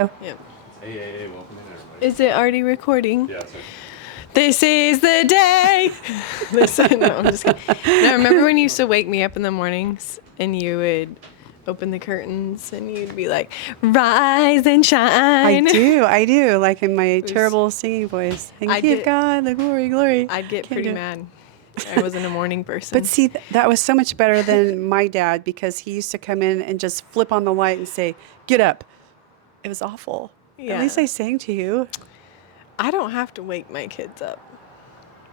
Yep. Hey, welcome in, everybody. Is it already recording? Yeah, it's This is the day. Listen, no, I'm just kidding. Now, remember when you used to wake me up in the mornings and you would open the curtains and you'd be like, "Rise and shine." I do, like in my terrible singing voice. And I'd give get- God the glory. I'd get Can't pretty do it. mad. I wasn't a morning person. But see, that was so much better than my dad because he used to come in and just flip on the light and say, "Get up." It was awful. Yeah. At least I sang to you. I don't have to wake my kids up.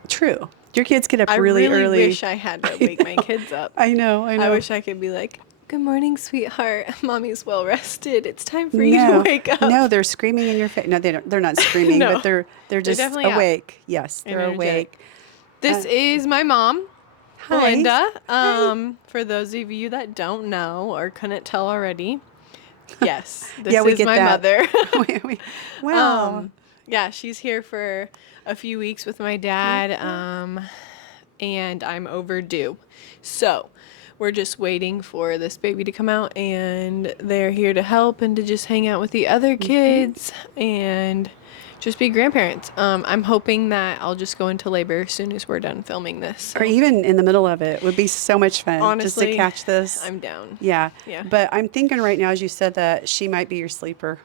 True. Your kids get up I really early. wish I had to wake my kids up. I know. I wish I could be like, "Good morning, sweetheart. Mommy's well rested. It's time for you to wake up." No, they're screaming in your face. No, they don't. They're not screaming, No. but they're just definitely up. awake. Yes, they're Energetic. awake. This is my mom, Hi. Belinda. For those of you that don't know or couldn't tell already, yes, this Yeah, we is get my that. mother. Wow. Yeah, she's here for a few weeks with my dad, and I'm overdue. So we're just waiting for this baby to come out, and they're here to help and to just hang out with the other kids and just be grandparents. I'm hoping that I'll just go into labor as soon as we're done filming this. Or even in the middle of it would be so much fun Honestly, just to catch this. I'm down. Yeah. Yeah. But I'm thinking right now, as you said, that she might be your sleeper.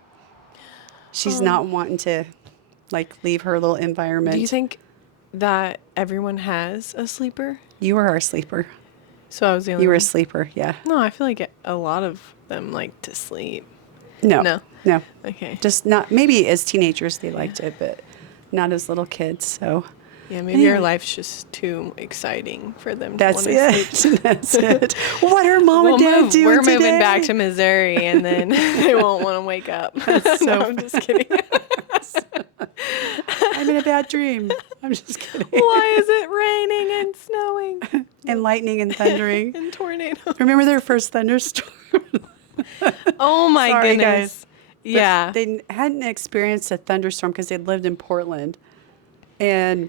She's not wanting to leave her little environment. Do you think that everyone has a sleeper? You were our sleeper. So I was the only You were a one? sleeper. Yeah. No, I feel like a lot of them like to sleep. No. No. No. Okay. Just not, maybe as teenagers they liked it, but not as little kids. So Yeah, maybe our life's just too exciting for them to that's want to sleep. it. That's it. What are mom and dad doing We're today? moving back to Missouri, and then they won't want to wake up. No, I'm just kidding. I'm in a bad dream. I'm just kidding. Why is it raining and snowing And lightning and thundering. and tornadoes? Remember their first thunderstorm? Oh my Sorry, goodness. guys. But Yeah. they hadn't experienced a thunderstorm because they'd lived in Portland. And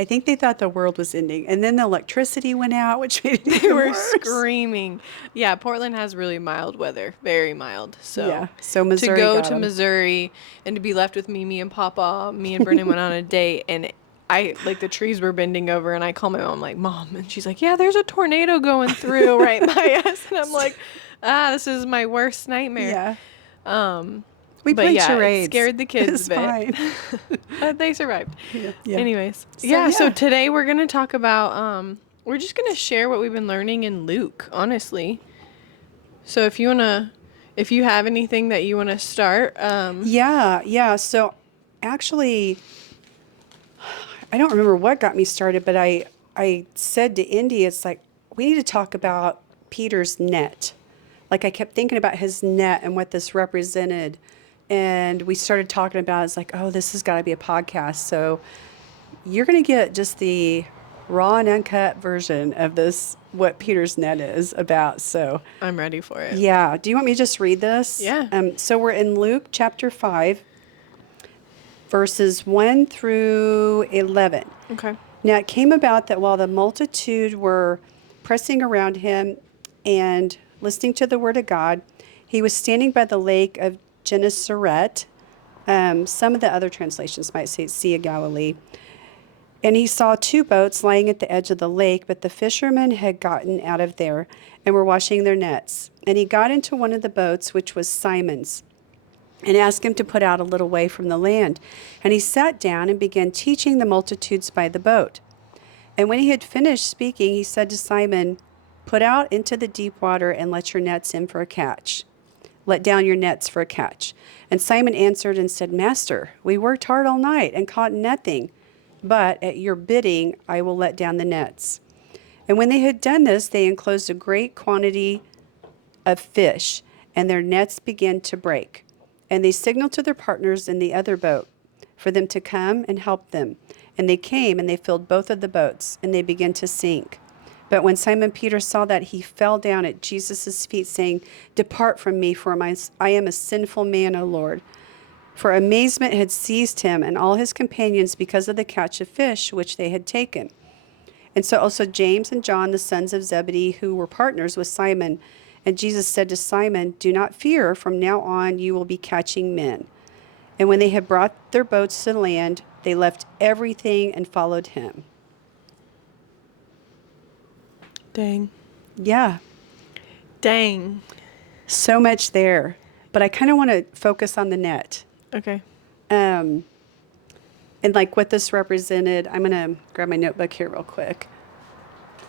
I think they thought the world was ending. And then the electricity went out, which made it They even were worse. screaming. Yeah, Portland has really mild weather, very mild. So Yeah, so Missouri to go got to 'em. Missouri and to be left with me and Papa, me and Brennan went on a date, and the trees were bending over, and I call my mom like, "Mom," and she's like, "Yeah, there's a tornado going through right by us," and I'm like, "This is my worst nightmare." Yeah. We But played yeah, charades. it scared the kids It's a bit. fine. But they survived. Yeah. Anyways, So, so yeah. today we're gonna talk about we're just gonna share what we've been learning in Luke, honestly. So if you have anything that you wanna start, Yeah. So actually, I don't remember what got me started, but I said to Indy, it's like, we need to talk about Peter's net. Like I kept thinking about his net and what this represented. And we started talking about, it's like, oh, this has got to be a podcast. So you're going to get just the raw and uncut version of this, what Peter's net is about. So I'm ready for it. yeah. Do you want me to just read this? Yeah. So we're in Luke chapter 5, verses 1 through 11. Okay. Now it came about that while the multitude were pressing around him and listening to the word of God, he was standing by the lake of Gennesaret. Some of the other translations might say Sea of Galilee. And he saw two boats lying at the edge of the lake, but the fishermen had gotten out of there and were washing their nets. And he got into one of the boats, which was Simon's, and asked him to put out a little way from the land. And he sat down and began teaching the multitudes by the boat. And when he had finished speaking, he said to Simon, "Put out into the deep water and let your nets in for a catch. Let down your nets for a catch." And Simon answered and said, "Master, we worked hard all night and caught nothing. But at your bidding, I will let down the nets." And when they had done this, they enclosed a great quantity of fish, and their nets began to break. And they signaled to their partners in the other boat for them to come and help them. And they came, and they filled both of the boats, and they began to sink. But when Simon Peter saw that, he fell down at Jesus' feet, saying, "Depart from me, for I am a sinful man, O Lord." For amazement had seized him and all his companions because of the catch of fish which they had taken. And so also James and John, the sons of Zebedee, who were partners with Simon, And Jesus said to Simon, "Do not fear. From now on, you will be catching men." And when they had brought their boats to land, they left everything and followed him. Dang. Yeah, Dang. so much there. But I kind of want to focus on the net. Okay. And like what this represented. I'm going to grab my notebook here real quick.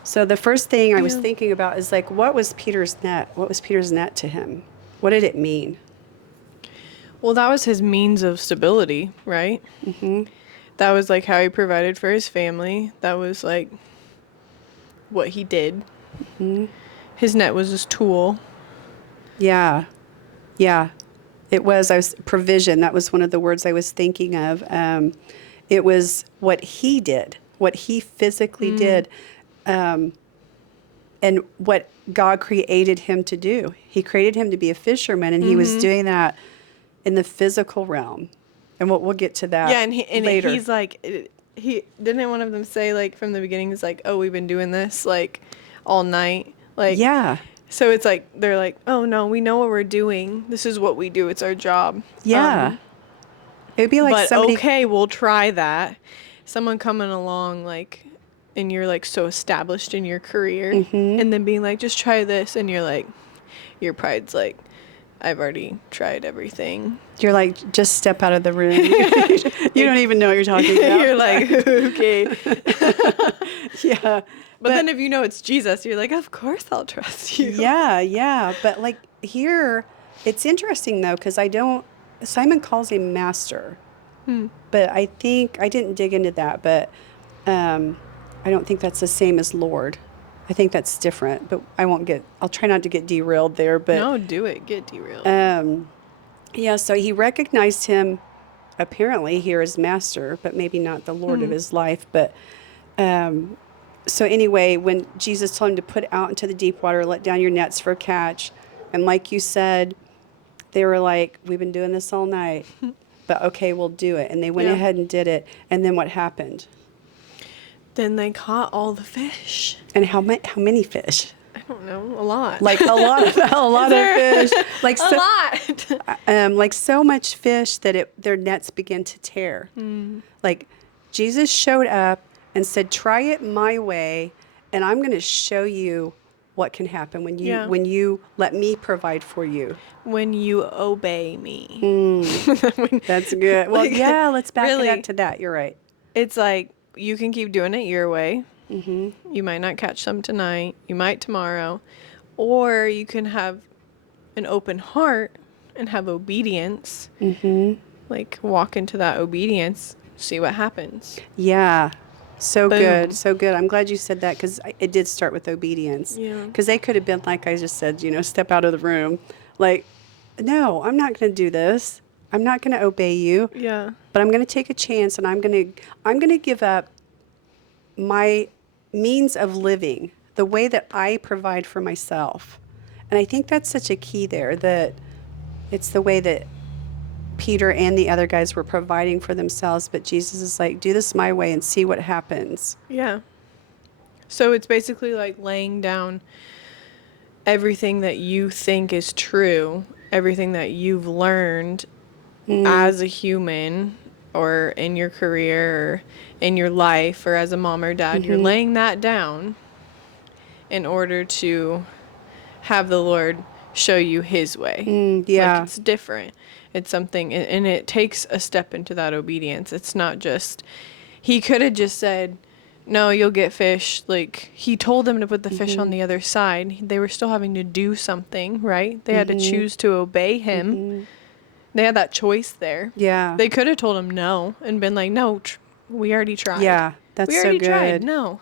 So the first thing I was Yeah. thinking about is like, what was Peter's net? What was Peter's net to him? What did it mean? Well, that was his means of stability, right? Mm-hmm. That was like how he provided for his family. That was like what he did. Mm-hmm. His net was his tool. Yeah. Yeah. It was, provision. That was one of the words I was thinking of. It was what he did, what he physically did, and what God created him to do. He created him to be a fisherman, and he was doing that in the physical realm. And we'll get to that Yeah, and later. he's like, he didn't one of them say like from the beginning, he's like, oh, we've been doing this like all night, like Yeah. So it's like they're like, oh no, we know what we're doing. This is what we do. It's our job. Yeah. It would be like But somebody. okay, we'll try that. Someone coming along like, and you're like so established in your career, and then being like, just try this, and you're like, your pride's like, I've already tried everything. You're like, just step out of the room. You don't even know what you're talking about. You're like, okay. Yeah. But then if you know it's Jesus, you're like, of course I'll trust you. Yeah, yeah. But like here, it's interesting though, because Simon calls him master. But I think, I didn't dig into that, but I don't think that's the same as Lord. I think that's different, but I'll try not to get derailed there. But No, do it. Get derailed. yeah, so he recognized him apparently here as master, but maybe not the Lord of his life. But so anyway, when Jesus told him to put out into the deep water, let down your nets for a catch, and like you said, they were like, we've been doing this all night, but okay, we'll do it. And they went Yeah. ahead and did it. And then what happened? Then they caught all the fish. And how many fish? I don't know, a lot. Like a lot of fish. Like a lot. like so much fish that their nets began to tear. Like Jesus showed up and said, "Try it my way, and I'm going to show you what can happen when you let me provide for you." When you obey me. That's good. Well, Like, yeah, let's back really, it up to that. You're right. It's like you can keep doing it your way. You might not catch some tonight. You might tomorrow. Or you can have an open heart and have obedience. Like walk into that obedience, see what happens. Yeah. So Boom. good. So good. I'm glad you said that because it did start with obedience. Yeah. Because they could have been, like I just said, step out of the room. Like, no, I'm not going to do this. I'm not going to obey you. Yeah. But I'm going to take a chance, and I'm going to give up my means of living, the way that I provide for myself. And I think that's such a key there, that it's the way that Peter and the other guys were providing for themselves, but Jesus is like, do this my way and see what happens. Yeah. So it's basically like laying down everything that you think is true, everything that you've learned as a human or in your career or in your life or as a mom or dad. You're laying that down in order to have the Lord show you his way. Yeah. Like it's different. It's something, and it takes a step into that obedience. It's not just, he could have just said, no, you'll get fish. Like, he told them to put the fish on the other side. They were still having to do something, right? They had to choose to obey him. They had that choice there. Yeah. They could have told him no and been like, no, we already tried. Yeah, that's we so already good. tried. No.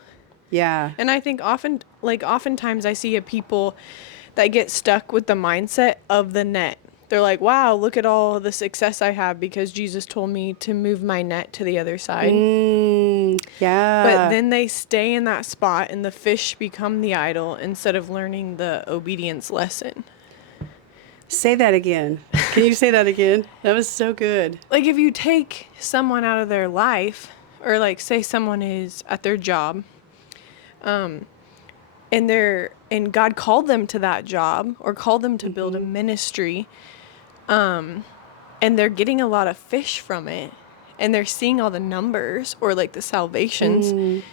Yeah. And I think oftentimes I see people that get stuck with the mindset of the net. They're like, wow, look at all the success I have because Jesus told me to move my net to the other side. Yeah. But then they stay in that spot and the fish become the idol instead of learning the obedience lesson. Say that again. Can you say that again? That was so good. Like if you take someone out of their life, or like say someone is at their job, and they're and God called them to that job or called them to build a ministry. And they're getting a lot of fish from it, and they're seeing all the numbers or like the salvations.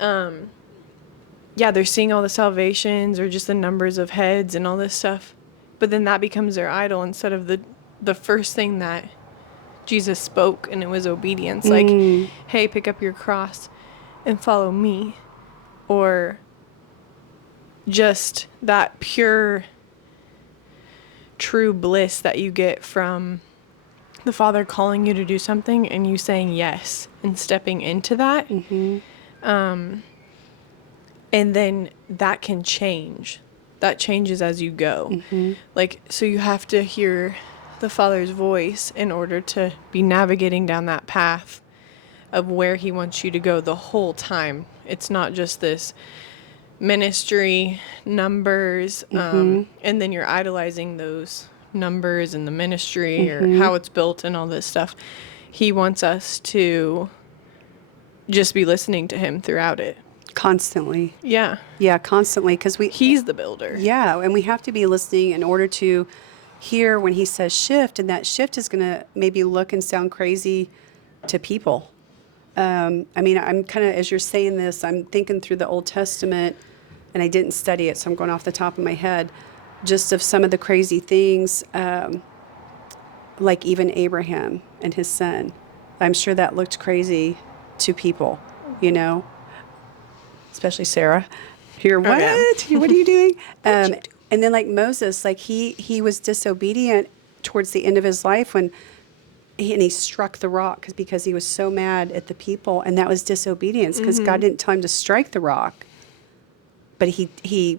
Yeah, they're seeing all the salvations or just the numbers of heads and all this stuff. But then that becomes their idol instead of the first thing that Jesus spoke, and it was obedience. Like, hey, pick up your cross and follow me. Or just that pure, true bliss that you get from the Father calling you to do something and you saying yes and stepping into that. And then that can change. That changes as you go. Like, so you have to hear the Father's voice in order to be navigating down that path of where he wants you to go the whole time. It's not just this ministry numbers, and then you're idolizing those numbers and the ministry or how it's built and all this stuff. He wants us to just be listening to him throughout it. Constantly. Yeah. Yeah, constantly. Because He's the builder. Yeah, and we have to be listening in order to hear when he says shift, and that shift is going to maybe look and sound crazy to people. I mean, I'm kind of, as you're saying this, I'm thinking through the Old Testament, and I didn't study it, so I'm going off the top of my head, just of some of the crazy things, like even Abraham and his son. I'm sure that looked crazy to people, you know, especially Sarah. Here, what? What are you doing? And then like Moses, like he was disobedient towards the end of his life when he struck the rock because he was so mad at the people, and that was disobedience because God didn't tell him to strike the rock. But he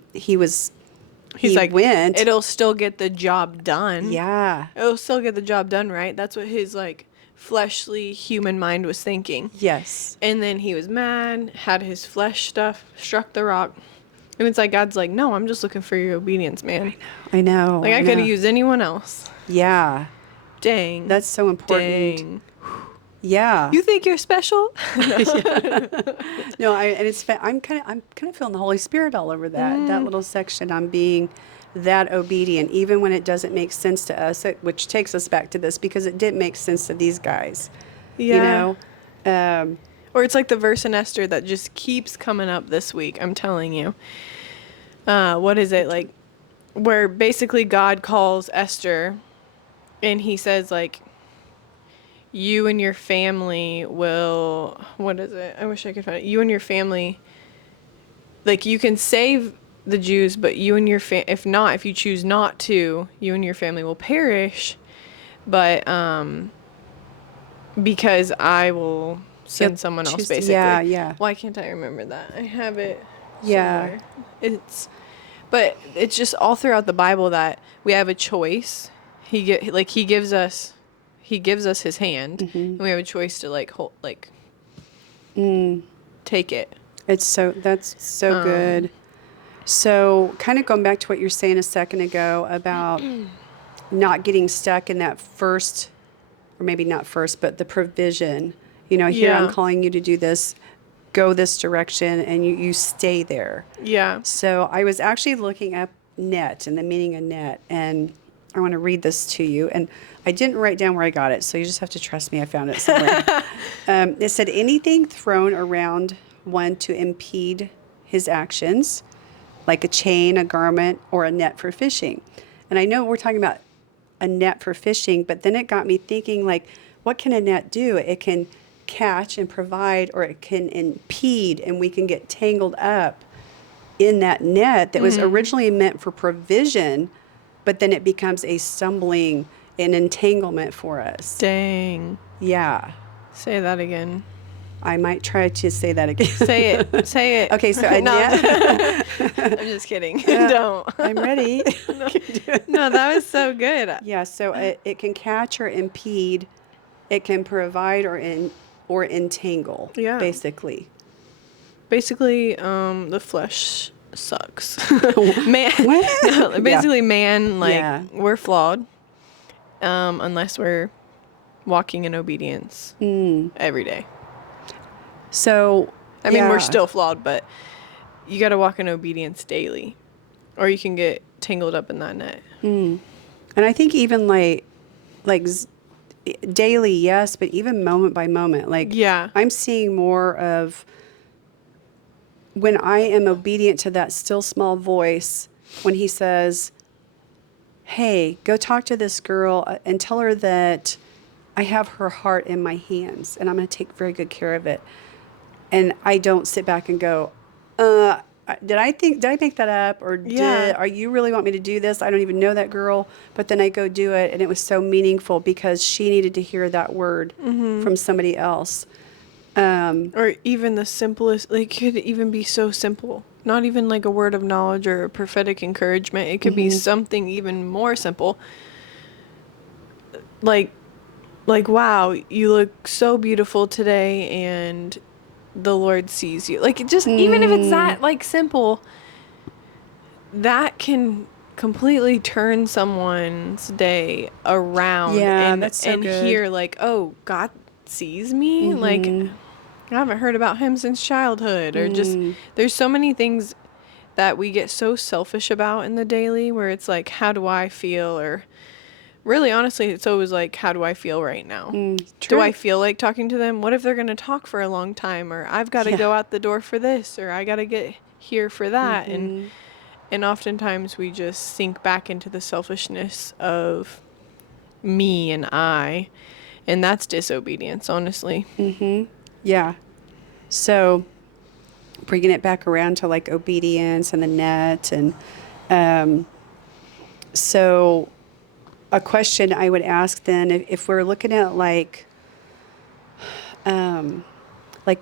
like, went. It'll still get the job done. Yeah. It'll still get the job done, right? That's what his like fleshly human mind was thinking. Yes. And then he was mad, had his flesh stuff, struck the rock. And it's like God's like, no, I'm just looking for your obedience, man. I know. Like I could have used anyone else. Yeah. Dang. That's so important. Dang. Yeah. You think you're special? No, I'm kind of feeling the Holy Spirit all over that little section. I'm being that obedient, even when it doesn't make sense to us, which takes us back to this because it didn't make sense to these guys. Yeah. You know? Or it's like the verse in Esther that just keeps coming up this week. I'm telling you. What is it like? Where basically God calls Esther, and he says like, you and your family will, what is it? I wish I could find it. You and your family, like you can save the Jews, but you and your if you choose not to, you and your family will perish. But because I will send someone else, basically. Yeah, yeah. Why can't I remember that? I have it. Yeah. Somewhere. But it's just all throughout the Bible that we have a choice. He gives us his hand, and we have a choice to take it. That's so good. So kind of going back to what you were saying a second ago about not getting stuck in that first, or maybe not first, but the provision. You know, here I'm calling you to do this, go this direction, and you stay there. Yeah. So I was actually looking up net and the meaning of net, and I want to read this to you. And I didn't write down where I got it, so you just have to trust me. I found it somewhere. It said anything thrown around one to impede his actions, like a chain, a garment, or a net for fishing. And I know we're talking about a net for fishing, but then it got me thinking, like, what can a net do? It can catch and provide, or it can impede, and we can get tangled up in that net that was originally meant for provision, but then it becomes a stumbling and entanglement for us. Dang. Yeah. Say that again. I might try to say that again. Say it. Say it. Okay, so a net. I'm just kidding. Don't. I'm ready. No, that was so good. Yeah, so it can catch or impede. It can provide or entangle, basically. Basically, the flesh sucks. Man, basically, man, we're flawed, unless we're walking in obedience every day. So, I mean, we're still flawed, but you got to walk in obedience daily. or you can get tangled up in that net. And I think even like daily, yes, but even moment by moment, like Yeah. I'm seeing more of when I am obedient to that still small voice, when he says, hey, go talk to this girl and tell her that I have her heart in my hands and I'm going to take very good care of it. And I don't sit back and go, did I make that up? Or Yeah. are you really want me to do this? I don't even know that girl. But then I go do it. And it was so meaningful because she needed to hear that word from somebody else. Or even the simplest, like, could even be so simple. Not even like a word of knowledge or a prophetic encouragement. It could be something even more simple. Like, wow, you look so beautiful today, and the Lord sees you. Like, it just, even if it's that, like, simple, that can completely turn someone's day around. Yeah, and that's so and good. hear, like, oh, God sees me. Like, I haven't heard about him since childhood. Or just, there's so many things that we get so selfish about in the daily, where it's like, how do I feel? Or really, honestly, it's always like, how do I feel right now? Do True. I feel like talking to them? What if they're going to talk for a long time? Or I've got to Yeah. go out the door for this, or I got to get here for that. And oftentimes we just sink back into the selfishness of me and I, and that's disobedience, honestly. Yeah. So bringing it back around to like obedience and the net. And so a question I would ask then, if we're looking at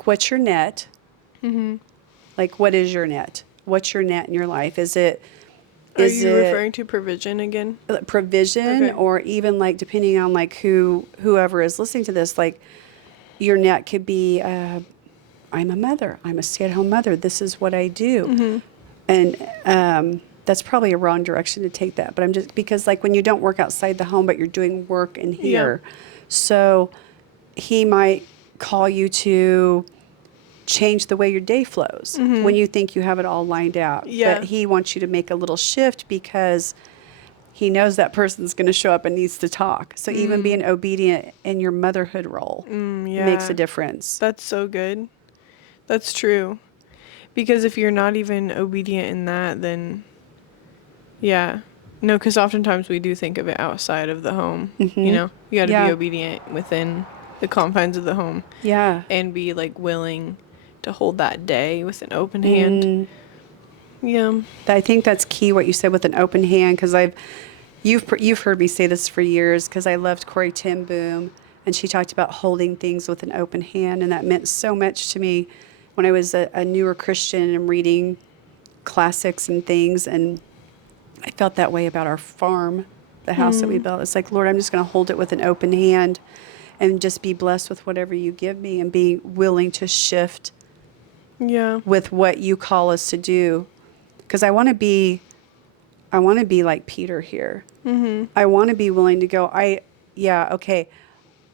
what's your net? Like, what is your net? What's your net in your life? Is it Are you referring to provision again? provision, Okay. or even like depending on like whoever is listening to this, like your net could be, I'm a mother. I'm a stay-at-home mother. This is what I do. And that's probably a wrong direction to take that. But I'm just, because like when you don't work outside the home, but you're doing work in here. So he might call you to change the way your day flows when you think you have it all lined out. Yeah. But he wants you to make a little shift because he knows that person's going to show up and needs to talk. So even being obedient in your motherhood role makes a difference. That's so good. That's true. Because if you're not even obedient in that, then yeah. No, because oftentimes we do think of it outside of the home. You know, you got to Yeah. be obedient within the confines of the home. Yeah. And be like willing to hold that day with an open hand. Yeah. I think that's key what you said with an open hand, because you've heard me say this for years, because I loved Corey Ten Boom, and she talked about holding things with an open hand, and that meant so much to me when I was a newer Christian and reading classics and things. And I felt that way about our farm, the house that we built. It's like, Lord, I'm just going to hold it with an open hand and just be blessed with whatever you give me, and be willing to shift Yeah. with what you call us to do. Because I want to be like Peter here. I want to be willing to go, okay,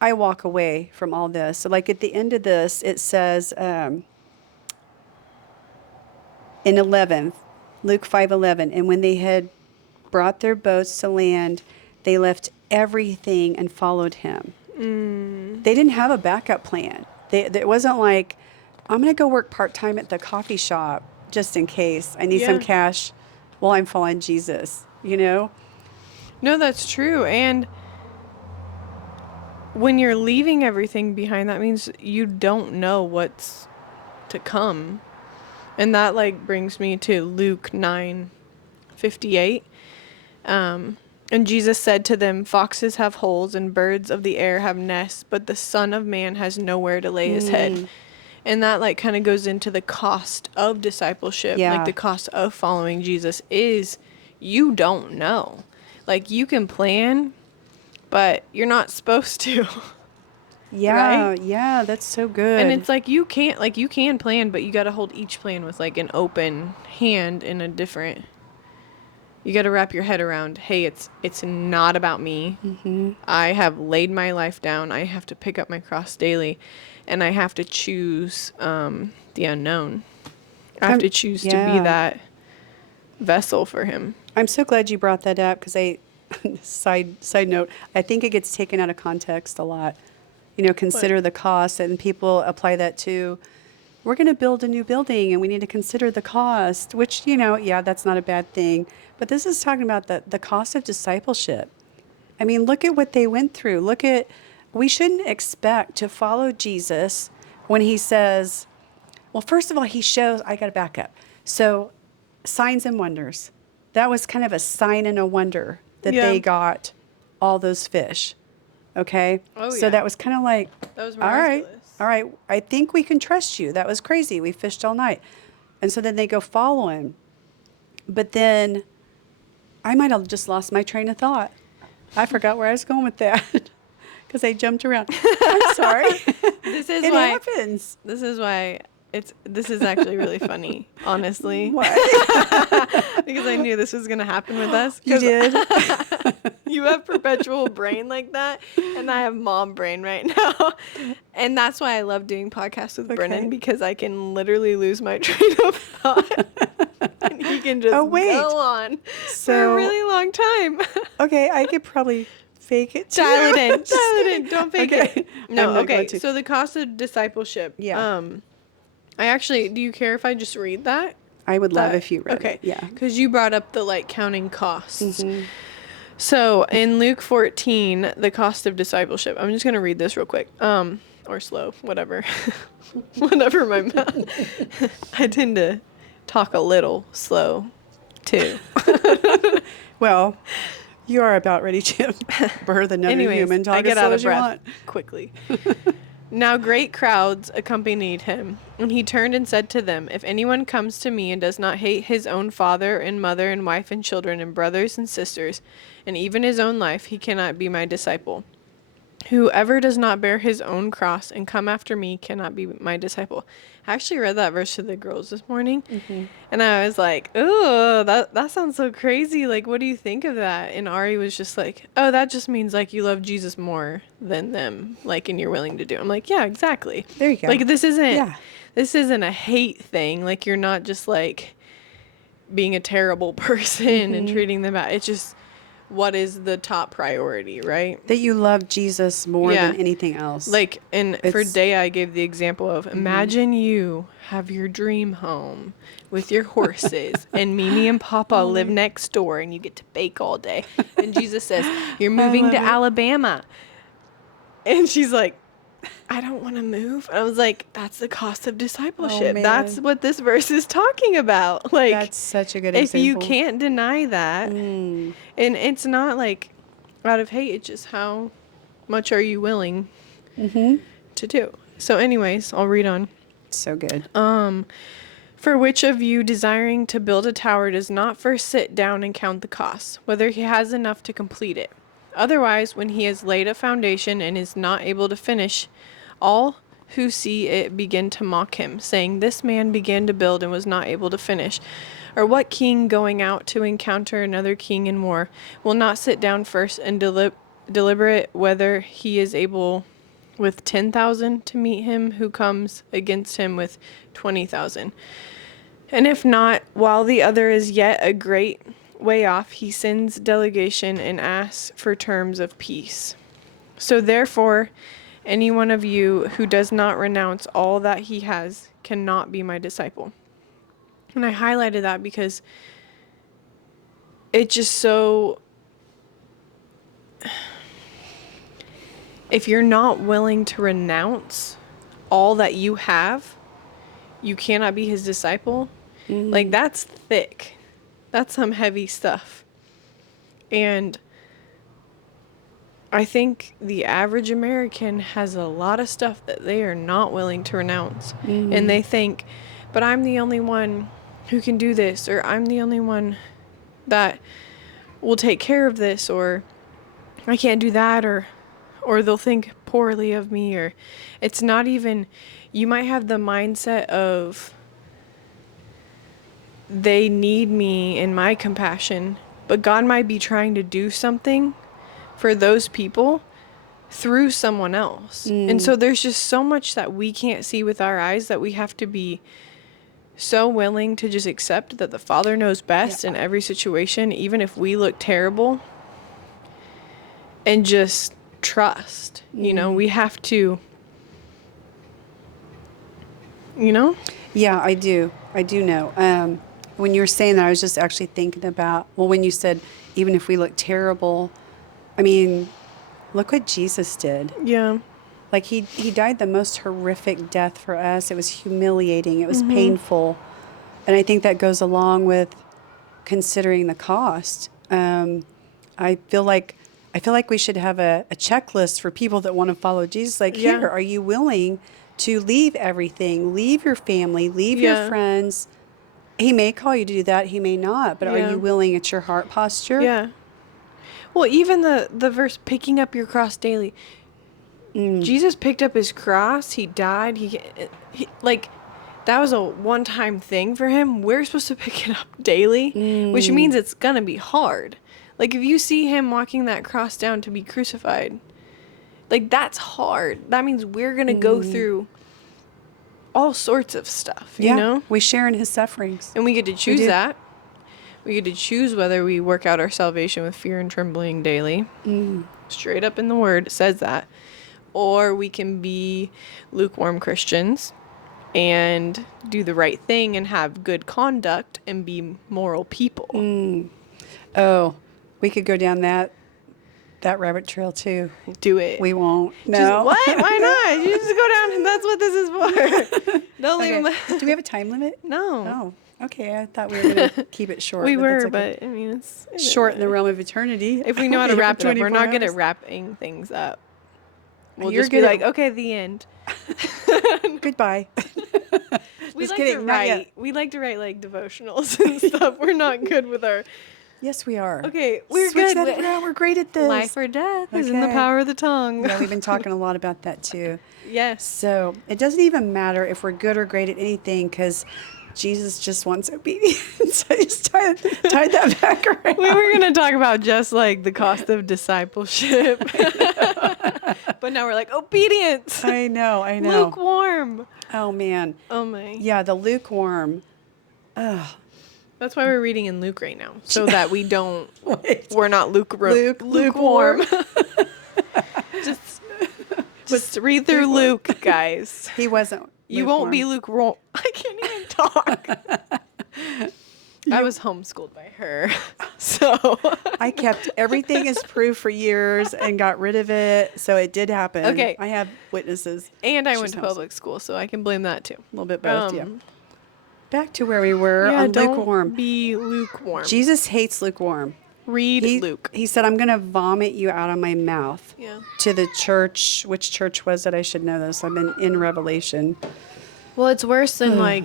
I walk away from all this. So like at the end of this, it says in 11, Luke 5:11, and when they had brought their boats to land, they left everything and followed him. They didn't have a backup plan. It wasn't like, I'm going to go work part-time at the coffee shop just in case I need some Yeah. cash while I'm following Jesus, you know? No, that's true. And when you're leaving everything behind, that means you don't know what's to come. And that like brings me to Luke 9:58. And Jesus said to them, foxes have holes and birds of the air have nests, but the Son of Man has nowhere to lay his head. And that like kind of goes into the cost of discipleship. Yeah. Like the cost of following Jesus is you don't know. Like you can plan, but you're not supposed to. Yeah, Right? yeah, that's so good. And it's like you can plan, but you got to hold each plan with like an open hand in a different. You got to wrap your head around, hey, it's not about me. I have laid my life down. I have to pick up my cross daily, and I have to choose the unknown. I have to choose to be yeah. that vessel for him. I'm so glad you brought that up because side note, I think it gets taken out of context a lot. Consider the cost, and people apply that to, we're going to build a new building and we need to consider the cost, which, yeah, that's not a bad thing. But this is talking about the cost of discipleship. I mean, look at what they went through. We shouldn't expect to follow Jesus when he says, well, first of all, he shows, I got to back up. So, signs and wonders. That was kind of a sign and a wonder that they got all those fish. Okay? Oh, so yeah. that was kind of like, That was all right, miraculous. all right, I think we can trust you. That was crazy. We fished all night. And so then they go follow him. But then I might have just lost my train of thought. I forgot where I was going with that because I jumped around. I'm sorry. This is It why happens. This is why this is actually really funny, honestly. What? Because I knew this was gonna happen with us. You 'Cause did? You have perpetual brain like that, and I have mom brain right now. And that's why I love doing podcasts with Brennan, because I can literally lose my train of thought. And he can just go on for So- a really long time. Okay, I could probably fake it too. Dial it in. Just Dial it kidding. in. Don't fake Okay. it. I'm No, not okay. going to. So the cost of discipleship. Yeah. I actually, do you care if I just read that? I would love if you read Okay. it. Yeah. Because you brought up the counting costs. So in Luke 14, the cost of discipleship. I'm just gonna read this real quick. Or slow, whatever. Whatever my mouth. I tend to talk a little slow too. Well, you are about ready to birth another Anyways, human. Talk I get as slow out of as you breath want. quickly. Now great crowds accompanied him, and he turned and said to them, if anyone comes to me and does not hate his own father and mother and wife and children and brothers and sisters, and even his own life, he cannot be my disciple. Whoever does not bear his own cross and come after me cannot be my disciple. I actually read that verse to the girls this morning, and I was like, oh, that sounds so crazy. Like, what do you think of that? And Ari was just like, oh, that just means, like, you love Jesus more than them, like, and you're willing to do it. I'm like, yeah, exactly. There you go. Like, this isn't Yeah. a hate thing. Like, you're not just, like, being a terrible person and treating them bad. It's just, what is the top priority, right? That you love Jesus more Yeah. than anything else. Like, and for It's- Day, I gave the example of imagine you have your dream home with your horses, and Mimi and Papa live next door, and you get to bake all day. And Jesus says, you're moving to love it. Alabama. And she's like, I don't want to move. And I was like, that's the cost of discipleship. man. That's what this verse is talking about. Like, That's such a good if you example. can't deny that, and it's not like out of hate, it's just how much are you willing to do. So anyways, I'll read on. So good. For which of you desiring to build a tower does not first sit down and count the costs, whether he has enough to complete it? Otherwise, when he has laid a foundation and is not able to finish, all who see it begin to mock him, saying, this man began to build and was not able to finish. Or what king going out to encounter another king in war will not sit down first and deliberate whether he is able with 10,000 to meet him who comes against him with 20,000? And if not, while the other is yet a great way off, he sends delegation and asks for terms of peace. So therefore, any one of you who does not renounce all that he has cannot be my disciple. And I highlighted that because it just so, if you're not willing to renounce all that you have, you cannot be his disciple. Like, that's thick. That's some heavy stuff. And I think the average American has a lot of stuff that they are not willing to renounce. And they think, but I'm the only one who can do this, or I'm the only one that will take care of this, or I can't do that, or they'll think poorly of me, or it's not even, you might have the mindset of they need me and my compassion, but God might be trying to do something for those people through someone else. And so there's just so much that we can't see with our eyes that we have to be so willing to just accept that the Father knows best in every situation, even if we look terrible, and just trust. We have to, you know? Yeah, I do. I do know. When you were saying that, I was just actually thinking about, well, when you said, even if we look terrible, I mean, look what Jesus did. Yeah. Like he died the most horrific death for us. It was humiliating. It was painful. And I think that goes along with considering the cost. I feel like we should have a checklist for people that want to follow Jesus. Like, Yeah. here, are you willing to leave everything, leave your family, leave your Yeah. friends? He may call you to do that. He may not. But are Yeah. you willing? It's your heart posture. Yeah. Well, even the verse, picking up your cross daily. Jesus picked up his cross. He died. He like, that was a one-time thing for him. We're supposed to pick it up daily, which means it's gonna be hard. Like, if you see him walking that cross down to be crucified, like, that's hard. That means we're gonna go through all sorts of stuff, Yeah. you know? We share in his sufferings. And we get to choose do. that. We get to choose whether we work out our salvation with fear and trembling daily. Straight up in the word, it says that. Or we can be lukewarm Christians and do the right thing and have good conduct and be moral people. Oh, we could go down that rabbit trail too. Do it. We won't. No. Just, what? Why not? You just go down and that's what this is for. Don't leave Okay. them. Do we have a time limit? No. Oh, okay. I thought we were going to keep it short. We that's were, okay. but I mean, it's Short in the realm of eternity. If we know how to Only wrap it up, we're 24 not good at hours. wrapping things up. We'll You're just be good at- like, okay, the end. Goodbye. We Just like kidding, to not yet. write. We like to write like devotionals and stuff. We're not good with our Yes, we are. Okay, we're Switch good. that around. We're great at this. life or death is in the Okay. power of the tongue. Yeah, we've been talking a lot about that too. Yes. So it doesn't even matter if we're good or great at anything because Jesus just wants obedience. I just tied that back around. We were gonna talk about just like the cost of discipleship, but now we're like obedience. I know. Lukewarm. Oh, man. Oh my. Yeah, the lukewarm. That's why we're reading in Luke right now, so that we don't. Wait. We're not lukewarm. Just read through Luke, guys. He wasn't. You won't be lukewarm. lukewarm. I can't even talk. I was homeschooled by her, so. I kept everything as proof for years and got rid of it, so it did happen. Okay. I have witnesses. And I She's went to homeschooled. public school, so I can blame that too. A little bit both, yeah. Um, Back to where we were Yeah, on don't lukewarm. be lukewarm. Jesus hates lukewarm. Read Luke. He said, I'm going to vomit you out of my mouth. Yeah. To the church. Which church was it? I should know this. I've been in Revelation. Well, it's worse than like.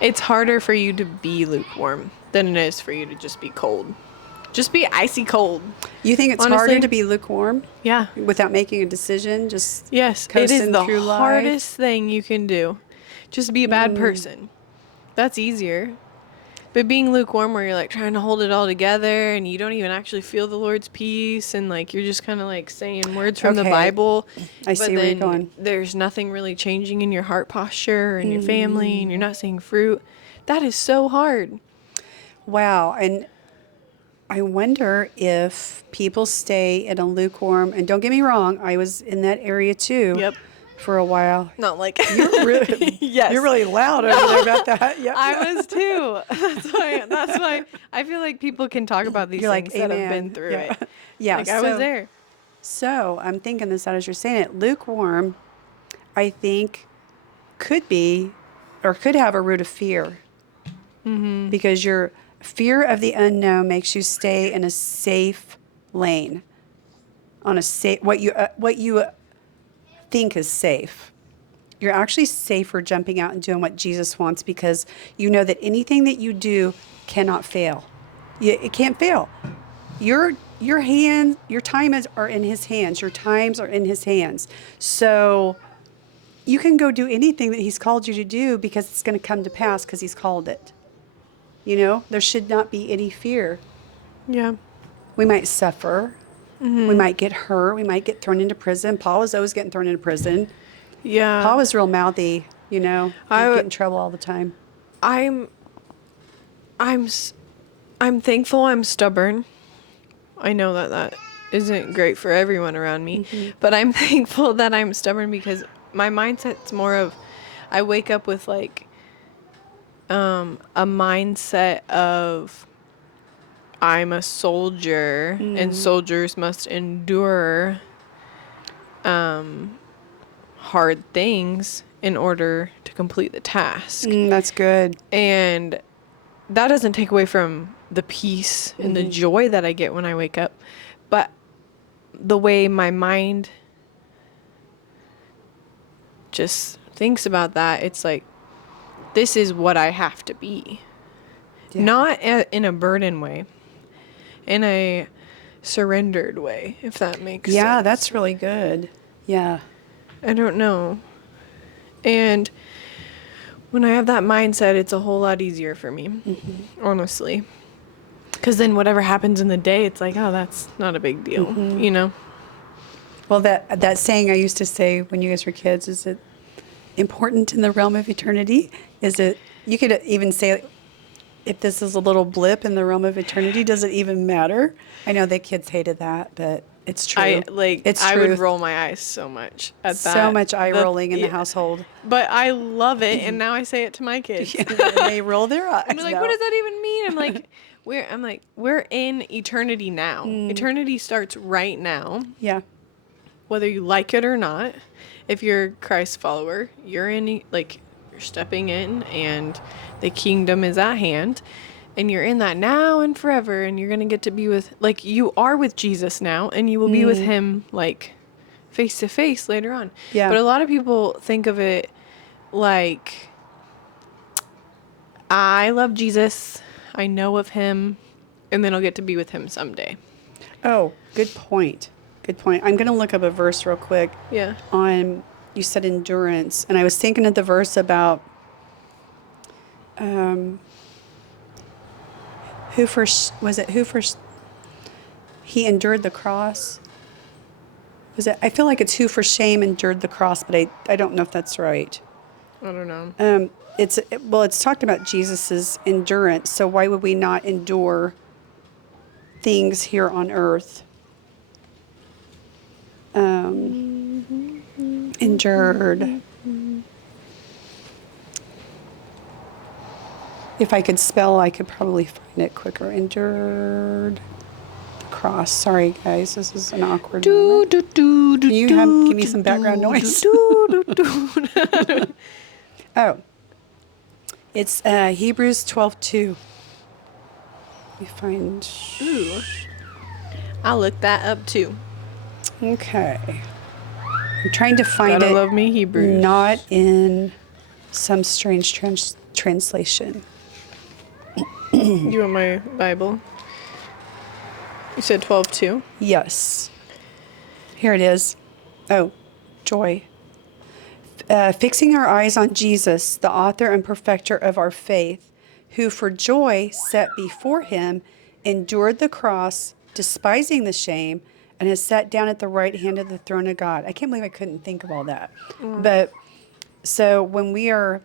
It's harder for you to be lukewarm than it is for you to just be cold. Just be icy cold. You think it's Honestly- harder to be lukewarm Yeah. without making a decision? Just Yes, it coasting is the through life? hardest thing you can do. Just be a bad person. That's easier. But being lukewarm where you're like trying to hold it all together and you don't even actually feel the Lord's peace and like you're just kind of like saying words from the Okay. Bible. I see where you're going. There's nothing really changing in your heart posture and your family and you're not seeing fruit. That is so hard. Wow. And I wonder if people stay in a lukewarm, and don't get me wrong, I was in that area too Yep. for a while. Not like You're really, Yes. you're really loud over there about that. Yeah. I was too. That's why I feel like people can talk about these You're things like, that have amen. been through Yeah. it. Yeah. Like I was there. So I'm thinking this out as you're saying it. Lukewarm, I think, could be or could have a root of fear. Because your fear of the unknown makes you stay in a safe lane, on a safe what you think is safe. You're actually safer jumping out and doing what Jesus wants because you know that anything that you do cannot fail. It can't fail. Your hands, your are in His hands. Your times are in His hands. So you can go do anything that He's called you to do because it's going to come to pass because He's called it. You know, there should not be any fear. Yeah. We might suffer. We might get hurt. We might get thrown into prison. Paul was always getting thrown into prison. Yeah. Paul was real mouthy You know, I you w- get in trouble all the time. I'm I'm s- I'm thankful I'm stubborn. I know that that isn't great for everyone around me, but I'm thankful that I'm stubborn because my mindset's more of I wake up with like a mindset of I'm a soldier and soldiers must endure hard things in order to complete the task. That's good. And that doesn't take away from the peace and the joy that I get when I wake up. But the way my mind just thinks about that, it's like, this is what I have to be. Yeah. Not in a burden way, in a surrendered way, if that makes sense. Yeah, that's really good. Yeah. I don't know. And when I have that mindset, it's a whole lot easier for me, honestly. Because then whatever happens in the day, it's like, oh, that's not a big deal, you know? Well, that saying I used to say when you guys were kids, is it important in the realm of eternity? Is it, you could even say, if this is a little blip in the realm of eternity, does it even matter? I know that kids hated that, but it's true. It's I would truth. roll my eyes so much at that. So much eye The- rolling in the yeah. household. But I love it, and now I say it to my kids. And they roll their eyes. I'm like, now. what does that even mean? I'm like, we're in eternity now. Eternity starts right now, Yeah. whether you like it or not. If you're a Christ follower, you're you're stepping in, and the kingdom is at hand, and you're in that now and forever, and you're gonna get to be with, like, you are with Jesus now, and you will be with him, like, face to face later on. Yeah. But a lot of people think of it like, I love Jesus, I know of him, and then I'll get to be with him someday. Oh, good point. Good point. I'm going to look up a verse real quick Yeah. on, you said endurance. And I was thinking of the verse about who first he endured the cross. Was it? I feel like it's who for shame endured the cross, but I don't know if that's right. I don't know. It's talked about Jesus's endurance. So why would we not endure things here on earth? Endured. If I could spell, I could probably find it quicker. Endured the cross. Sorry, guys, this is an awkward moment. Can you give me some background noise? Oh, it's Hebrews 12:2. Let me find. Ooh. I'll look that up too. Okay. I'm trying to find Gotta it. love me Hebrews. Not in some strange translation. You want my Bible? You said 12:2. Yes. Here it is. Oh, joy. Fixing our eyes on Jesus, the author and perfecter of our faith, who for joy set before him endured the cross, despising the shame, and has sat down at the right hand of the throne of God. I can't believe I couldn't think of all that. But so when we are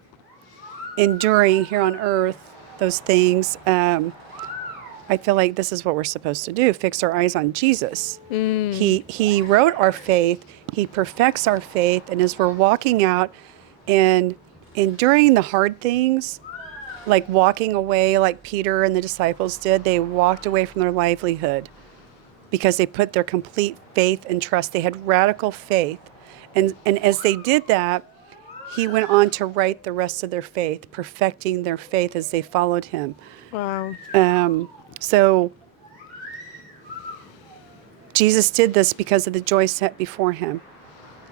enduring here on earth those things, I feel like this is what we're supposed to do: fix our eyes on Jesus. He wrote our faith. He perfects our faith, and as we're walking out and enduring the hard things, like walking away, like Peter and the disciples did, they walked away from their livelihood because they put their complete faith and trust. They had radical faith, and as they did that, he went on to write the rest of their faith, perfecting their faith as they followed him. Wow. So Jesus did this because of the joy set before him.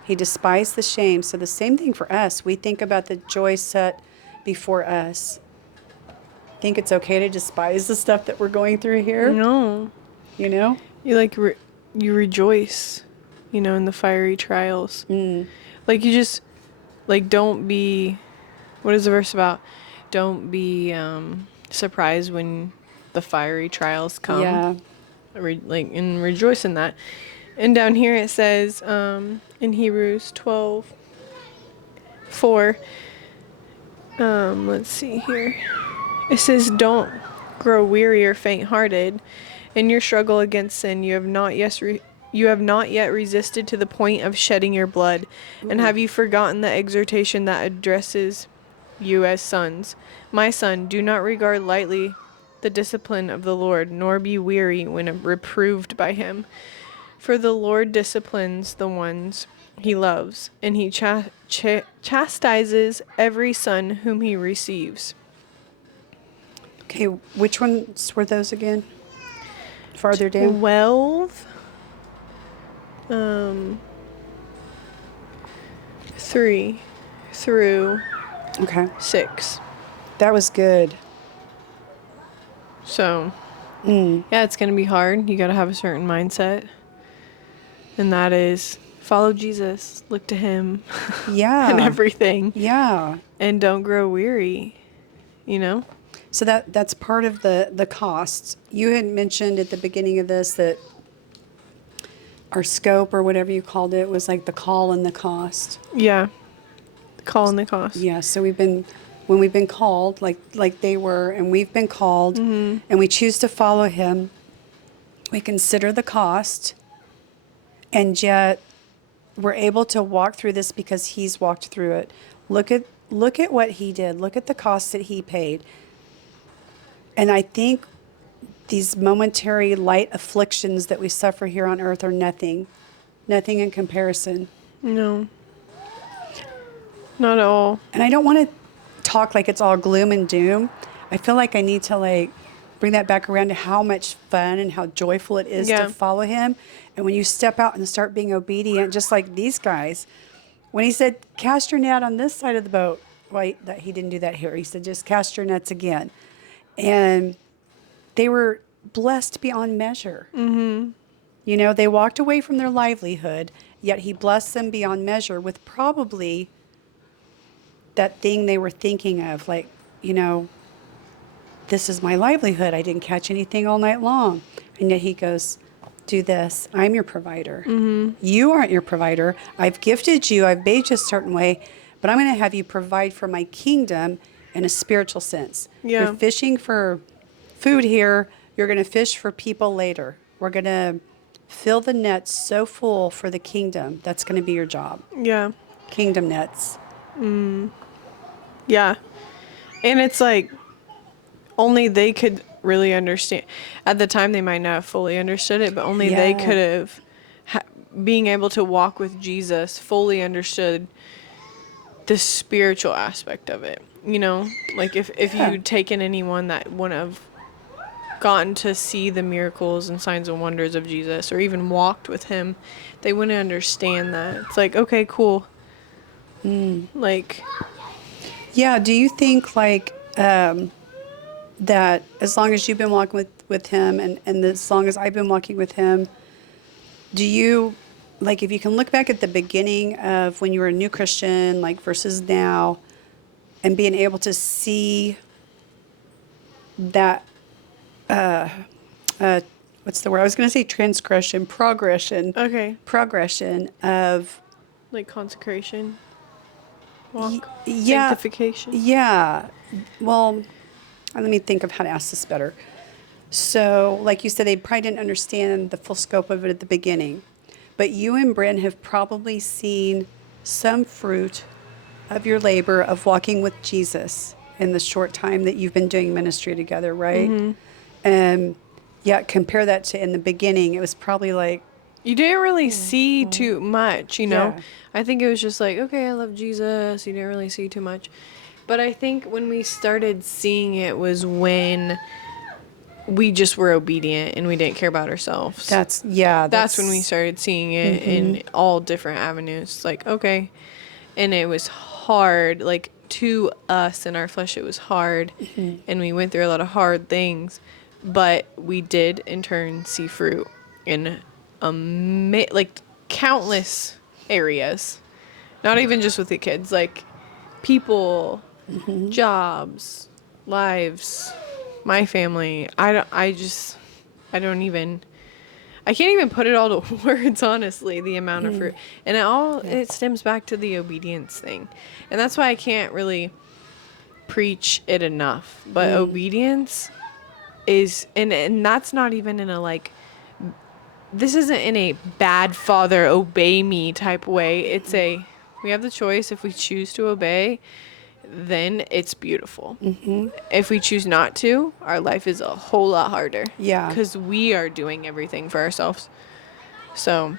He despised the shame. So the same thing for us. We think about the joy set before us. Think it's okay to despise the stuff that we're going through here? No. You know? You you rejoice, in the fiery trials. Like, you just, like, don't be, what is the verse about? Don't be surprised when the fiery trials come. Yeah. And rejoice in that. And down here it says, in Hebrews 12:4, Let's see here. It says, "Don't grow weary or faint-hearted in your struggle against sin. You have not yet resisted to the point of shedding your blood. And have you forgotten the exhortation that addresses you as sons? My son, do not regard lightly the discipline of the Lord, nor be weary when reproved by him. For the Lord disciplines the ones he loves, and he chastises every son whom he receives." Okay, which ones were those again? Farther down? 12, 3 through Okay, 6. that was good. So, yeah, it's going to be hard. You got to have a certain mindset. And that is follow Jesus, look to him Yeah. and everything. Yeah. And don't grow weary, you know? So that's part of the costs. You had mentioned at the beginning of this that our scope or whatever you called it was like the call and the cost. Yeah. Calling the cost. Yeah, so when we've been called like they were, and we've been called, and we choose to follow him, we consider the cost, and yet we're able to walk through this because he's walked through it. Look at what he did. Look at the cost that he paid. And I think these momentary light afflictions that we suffer here on earth are nothing in comparison. No. Not at all. And I don't want to talk like it's all gloom and doom. I feel like I need to bring that back around to how much fun and how joyful it is Yeah. to follow him. And when you step out and start being obedient, just like these guys, when he said, cast your net on this side of the boat, that he didn't do that here. He said, just cast your nets again. And they were blessed beyond measure. Mm-hmm. You know, they walked away from their livelihood, yet he blessed them beyond measure with probably that thing they were thinking of, this is my livelihood. I didn't catch anything all night long. And yet he goes, do this. I'm your provider. Mm-hmm. You aren't your provider. I've gifted you. I've made you a certain way, but I'm going to have you provide for my kingdom in a spiritual sense. Yeah. You're fishing for food here. You're going to fish for people later. We're going to fill the nets so full for the kingdom. That's going to be your job. Yeah. Kingdom nets. Yeah. And it's like only they could really understand. At the time, they might not have fully understood it, but only they Yeah. could have, being able to walk with Jesus, fully understood the spiritual aspect of it. You know, like if Yeah. you'd taken anyone that wouldn't have gotten to see the miracles and signs and wonders of Jesus or even walked with him, they wouldn't understand that. It's like, okay, cool. Like, Yeah. Do you think that as long as you've been walking with him and as long as I've been walking with him, do you, if you can look back at the beginning of when you were a new Christian, versus now, and being able to see that, what's the word? I was going to say progression okay, of, like consecration, walk, yeah, sanctification. yeah. Well, let me think of how to ask this better. So, like you said, they probably didn't understand the full scope of it at the beginning. But you and Bryn have probably seen some fruit of your labor of walking with Jesus in the short time that you've been doing ministry together, right? Mm-hmm. And yet compare that to in the beginning, it was probably like, You didn't really see too much, you know? Yeah. I think it was just like, okay, I love Jesus. You didn't really see too much. But I think when we started seeing it was when we just were obedient and we didn't care about ourselves. that's That's when we started seeing it in all different avenues. Like, okay. And it was hard. Like, to us in our flesh, it was hard. And we went through a lot of hard things. But we did, in turn, see fruit in countless areas. Not even just with the kids. Like, people, jobs, lives, my family. I can't even put it all to words, honestly, the amount of fruit. And it stems back to the obedience thing. And that's why I can't really preach it enough. But obedience is, and that's not even in a like, this isn't in a bad father obey me type way. It's a, we have the choice. If we choose to obey, then it's beautiful. If we choose not to, our life is a whole lot harder. Yeah. Because we are doing everything for ourselves. So,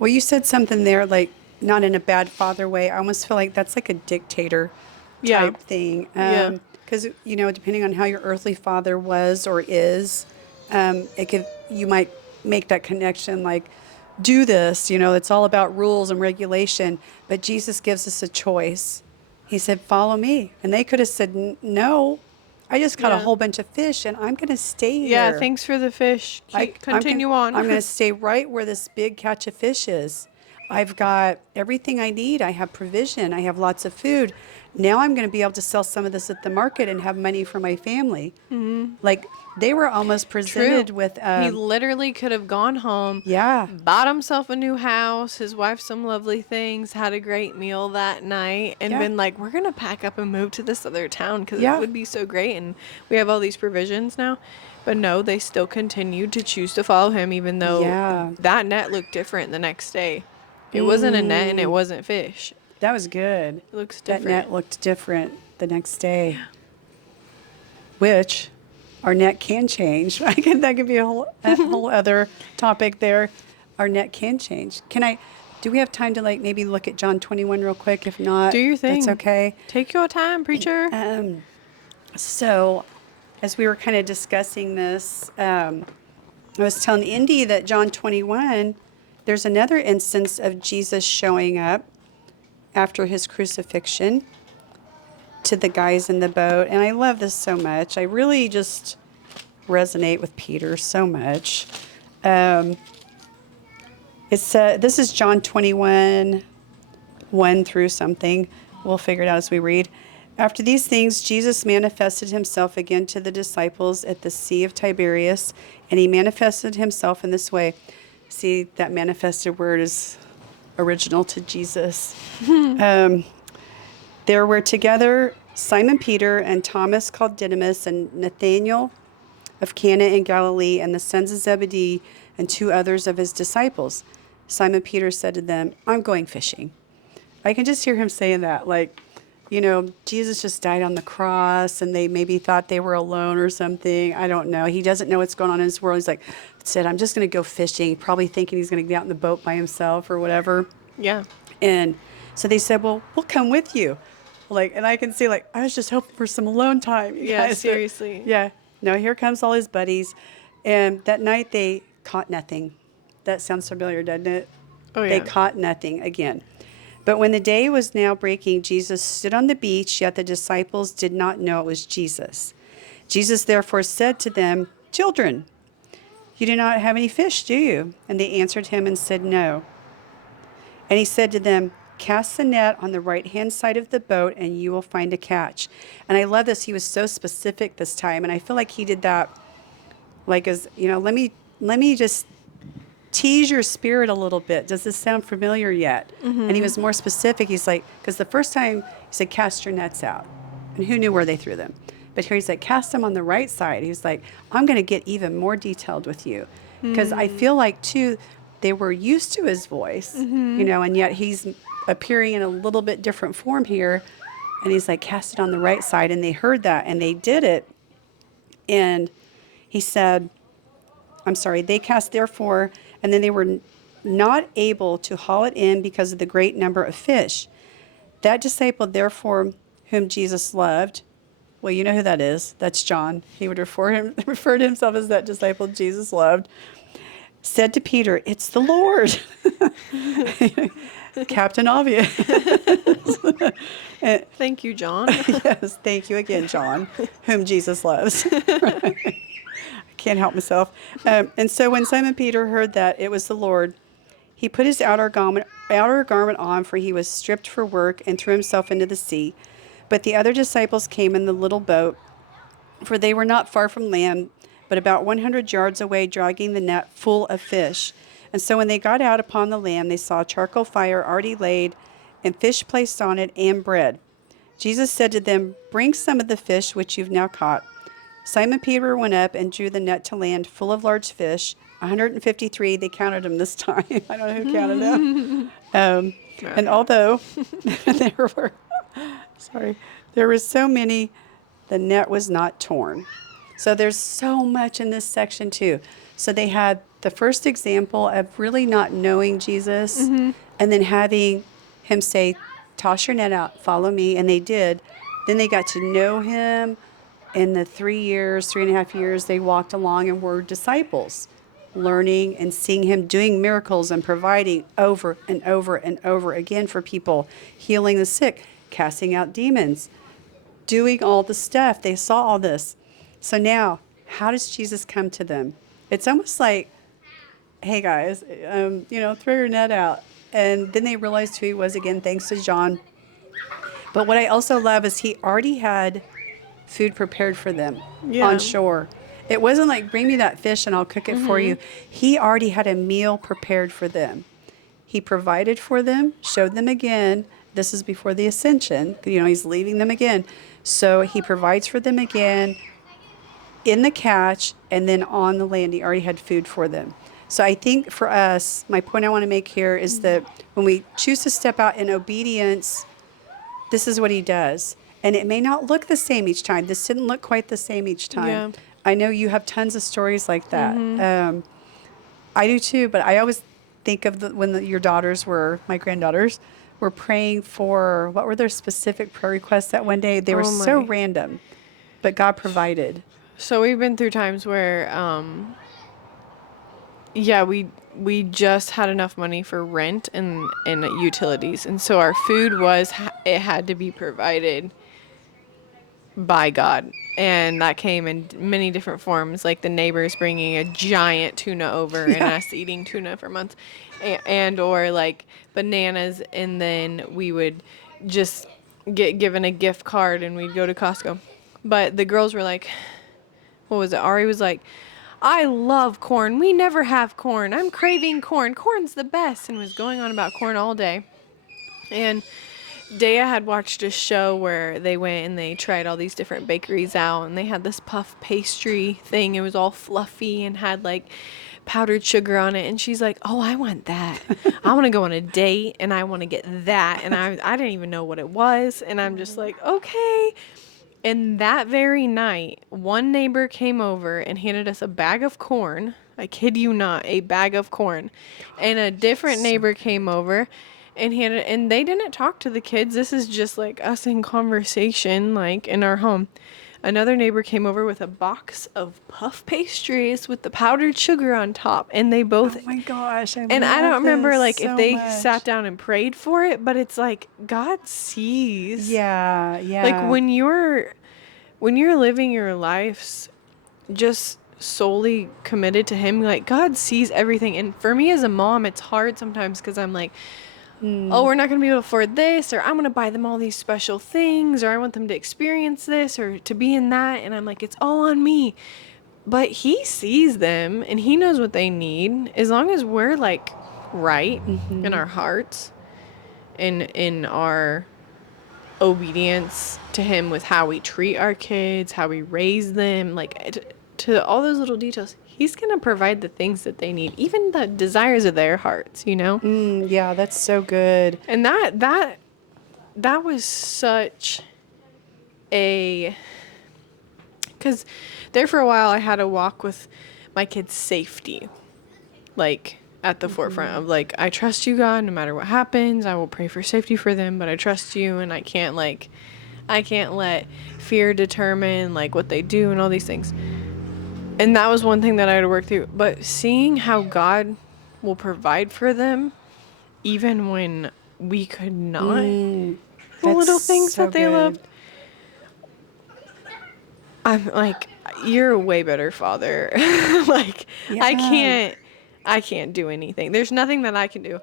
Well, you said something there, like not in a bad father way. I almost feel like that's like a dictator Yeah. type thing. Yeah. Because, you know, depending on how your earthly father was or is, it could, you might make that connection like, do this, you know, it's all about rules and regulation. But Jesus gives us a choice. He said, follow me. And they could have said, no, I just caught a Yeah. whole bunch of fish and I'm going to stay here. yeah, thanks for the fish. Continue on. I'm going to stay right where this big catch of fish is. I've got everything I need. I have provision. I have lots of food. Now I'm going to be able to sell some of this at the market and have money for my family. Like they were almost presented with, he literally could have gone home, yeah, bought himself a new house, his wife some lovely things, had a great meal that night, and Yeah. been like, we're going to pack up and move to this other town because Yeah. it would be so great. And we have all these provisions now. But no, they still continued to choose to follow him, even though Yeah. that net looked different the next day. It wasn't a net and it wasn't fish. that was good. It looks That different. net looked different the next day. Which our net can change. That could be a whole other topic there. Our net can change. Do we have time to like maybe look at John 21 real quick? If not, Do your thing. That's okay. Take your time, preacher. So, as we were kind of discussing this, I was telling Indy that John 21, there's another instance of Jesus showing up after his crucifixion to the guys in the boat. And I love this so much. I really just resonate with Peter so much. This is John 21, 1 through something. We'll figure it out as we read. After these things, Jesus manifested himself again to the disciples at the Sea of Tiberias, and he manifested himself in this way. See, that manifested word is original to Jesus. There were together Simon Peter and Thomas called Didymus and Nathanael of Cana in Galilee and the sons of Zebedee and two others of his disciples. Simon Peter said to them, I'm going fishing. I can just hear him saying that, like, you know, Jesus just died on the cross and they maybe thought they were alone or something. I don't know. He doesn't know what's going on in his world. He's like, said, I'm just going to go fishing, probably thinking he's going to get out in the boat by himself or whatever. Yeah. And so they said, well, we'll come with you. Like, and I can see, like, I was just hoping for some alone time. you Yeah, guys. seriously. Yeah. No, here comes all his buddies. And that night they caught nothing. That sounds familiar, doesn't it? Oh, yeah. They caught nothing again. But when the day was now breaking, Jesus stood on the beach, yet the disciples did not know it was Jesus. Jesus therefore said to them, Children, you do not have any fish, do you? And they answered him and said, No. And he said to them, Cast the net on the right-hand side of the boat, and you will find a catch. And I love this. He was so specific this time, and I feel like he did that, like, as you know, let me just tease your spirit a little bit. Does this sound familiar yet? And he was more specific. He's like, because the first time he said, cast your nets out. And who knew where they threw them? But here he's like, cast them on the right side. He's like, I'm going to get even more detailed with you. Because I feel like, too, they were used to his voice, you know, and yet he's appearing in a little bit different form here. And he's like, cast it on the right side. And they heard that and they did it. And he said, I'm sorry, they cast therefore, and then they were not able to haul it in because of the great number of fish. That disciple therefore whom Jesus loved, well, you know who that is. That's John. He would refer to himself as that disciple Jesus loved, said to Peter, it's the Lord. Captain Obvious. Thank you, John. Yes, thank you again, John, whom Jesus loves. I can't help myself. And so when Simon Peter heard that it was the Lord, he put his outer garment on, for he was stripped for work, and threw himself into the sea. But the other disciples came in the little boat, for they were not far from land, but about 100 yards away, dragging the net full of fish. And so when they got out upon the land, they saw a charcoal fire already laid, and fish placed on it, and bread. Jesus said to them, "Bring some of the fish which you've now caught." Simon Peter went up and drew the net to land full of large fish, 153. They counted them this time. I don't know who counted them. And although there were, sorry, there were so many, the net was not torn. So there's so much in this section too. So they had the first example of really not knowing Jesus, and then having him say, "Toss your net out, follow me," and they did. Then they got to know him. In the 3.5 years, they walked along and were disciples, learning and seeing him doing miracles and providing over and over and over again for people, healing the sick, casting out demons, doing all the stuff. They saw all this. So now, how does Jesus come to them? It's almost like, "Hey guys, throw your net out." And then they realized who he was again, thanks to John. But what I also love is he already had food prepared for them on shore. It wasn't like, "Bring me that fish and I'll cook it for you." He already had a meal prepared for them. He provided for them, showed them again. This is before the ascension. He's leaving them again. So he provides for them again in the catch, and then on the land, he already had food for them. So I think for us, my point I want to make here is that when we choose to step out in obedience, this is what he does. And it may not look the same each time. This didn't look quite the same each time. Yeah. I know you have tons of stories like that. I do too, but I always think of when your daughters my granddaughters, were praying for, what were their specific prayer requests that one day? They were so random, but God provided. So we've been through times where, we just had enough money for rent and utilities. And so our food it had to be provided by God. And that came in many different forms, like the neighbors bringing a giant tuna over and us eating tuna for months, or like bananas, and then we would just get given a gift card and we'd go to Costco. But the girls were like, what was it? Ari was like, "I love corn. We never have corn. I'm craving corn. Corn's the best," and was going on about corn all day. And Dea had watched a show where they went and they tried all these different bakeries out, and they had this puff pastry thing. It was all fluffy and had like powdered sugar on it. And she's like, "Oh, I want that. I want to go on a date and I want to get that." And I didn't even know what it was. And I'm just like, okay. And that very night, one neighbor came over and handed us a bag of corn. I kid you not, a bag of corn. And a different neighbor came over and they didn't talk to the kids. This is just like us in conversation, like in our home. Another neighbor came over with a box of puff pastries with the powdered sugar on top, and they both. Oh my gosh! I don't remember like so if they much. sat down and prayed for it, but it's like God sees. Yeah. Like when you're living your lives just solely committed to him, like God sees everything. And for me as a mom, it's hard sometimes because I'm like, oh, we're not going to be able to afford this, or I'm going to buy them all these special things, or I want them to experience this or to be in that. And I'm like, it's all on me. But he sees them and he knows what they need, as long as we're like right in our hearts and in our obedience to him with how we treat our kids, how we raise them, like to all those little details. He's going to provide the things that they need, even the desires of their hearts, Yeah, that's so good. And that was such a, because there for a while I had to walk with my kids' safety, like at the forefront of like, I trust you, God, no matter what happens. I will pray for safety for them, but I trust you, and I can't let fear determine like what they do and all these things. And that was one thing that I had to work through. But seeing how God will provide for them, even when we could not, the little things so that they good. loved, I'm like, you're a way better father. Like, Yeah. I can't do anything. There's nothing that I can do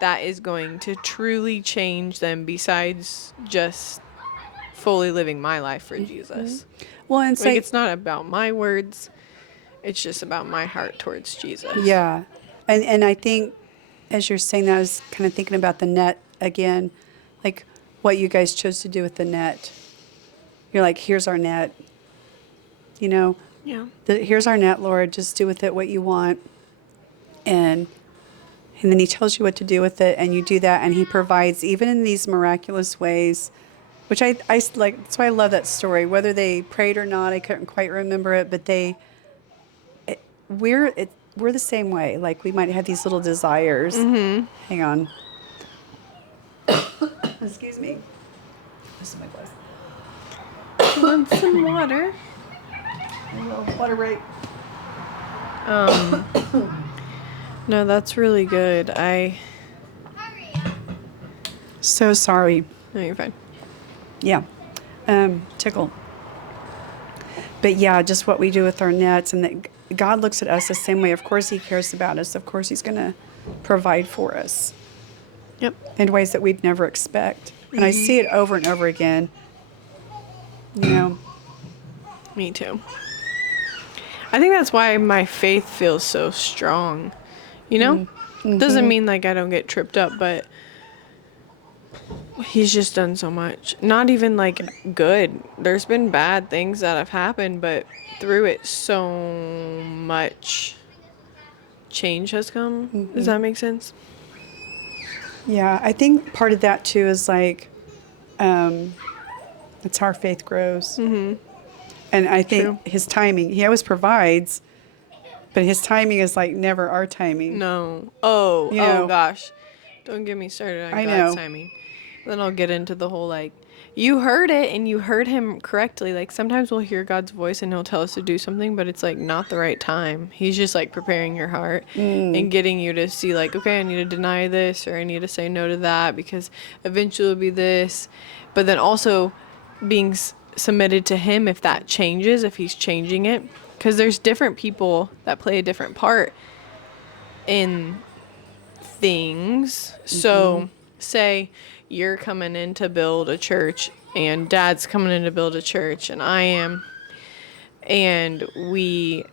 that is going to truly change them besides just fully living my life for Jesus. Well, and it's Like, it's not about my words. It's just about my heart towards Jesus. yeah. And I think as you're saying that, I was kind of thinking about the net again. Like, what you guys chose to do with the net. You're like, here's our net. You know, Yeah. here's our net, Lord. Just do with it what you want. And then he tells you what to do with it, and you do that, and he provides even in these miraculous ways, which I like. That's why I love that story. Whether they prayed or not, I couldn't quite remember it, but we're the same way. Like we might have these little desires. Mm-hmm. Hang on. Excuse me. This is my glass. Want some water? A little water break. No, that's really good. So sorry. No, you're fine. Yeah. Tickle. But yeah, just what we do with our nets, and that God looks at us the same way. Of course he cares about us. Of course he's going to provide for us Yep. in ways that we'd never expect. And I see it over and over again. You know, Me too. I think that's why my faith feels so strong. You know? Doesn't mean like I don't get tripped up, but he's just done so much. Not even like good. There's been bad things that have happened, but through it so much change has come. Does that make sense? yeah, I think part of that too is like, that's how our faith grows. Mm-hmm. And I think True. his timing, he always provides, but his timing is like never our timing. No. Oh, You know. oh gosh. Don't get me started on I God's know. timing. Then I'll get into the whole like, you heard it and you heard him correctly. Like sometimes we'll hear God's voice and he'll tell us to do something, but it's like not the right time. He's just like preparing your heart and getting you to see like, okay, I need to deny this or I need to say no to that because eventually it'll be this. But then also being submitted to him if that changes, if he's changing it. Because there's different people that play a different part in things. So say you're coming in to build a church and dad's coming in to build a church and I am, and we